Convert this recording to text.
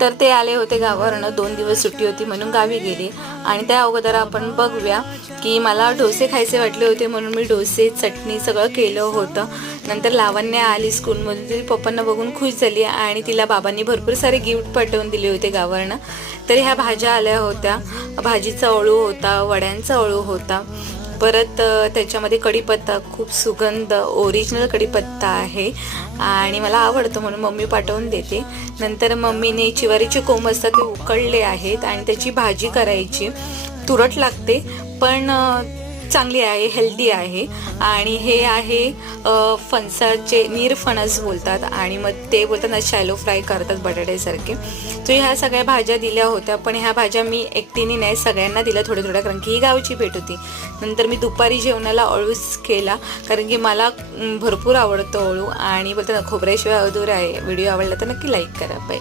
तर ते आले होते गावावरनं, 2 दिवस सुट्टी होती म्हणून गावी गेले. आणि त्या अगोदर आपण बघूया की मला डोसे खायचे वाटले होते म्हणून मी डोसे चटणी सगळं केलं होतं. नंतर लावण्य आली स्कूलमधून, ती पप्पांना बघून खुश झाली आणि तिला बाबांनी भरपूर सारे गिफ्ट पाठवून दिले होते गावावरनं. तर ह्या भाज्या आल्या होत्या, भाजीचा अळू होता, वड्यांचा अळू होता, परत त्याच्यामध्ये कढीपत्ता, खूप सुगंध ओरिजिनल कढीपत्ता आहे आणि मला आवडतं म्हणून मम्मी पाठवून देते. नंतर मम्मीने चिवारीचे कोंब असतात ते उकळले आहेत आणि त्याची भाजी करायची. तुरट लागते पण चांगली आहे, हेल्दी आहे. आणि हे आहे फणसाचे, निरफणस बोलतात आणि मग ते बोलतात ना शॅलो फ्राय करतात बटाट्यासारखे. तर ह्या सगळ्या भाज्या दिल्या होत्या, पण ह्या भाज्या मी एकटीने नाही सगळ्यांना दिल्या थोड्या थोड्या, कारण की ही गावची भेट होती. नंतर मी दुपारी जेवणाला अळूच केला, कारण की मला भरपूर आवडतं अळू आणि बोलतात ना खोबऱ्याशिवाय अधुरा आहे. व्हिडिओ आवडला तर नक्की लाईक करा. बाय.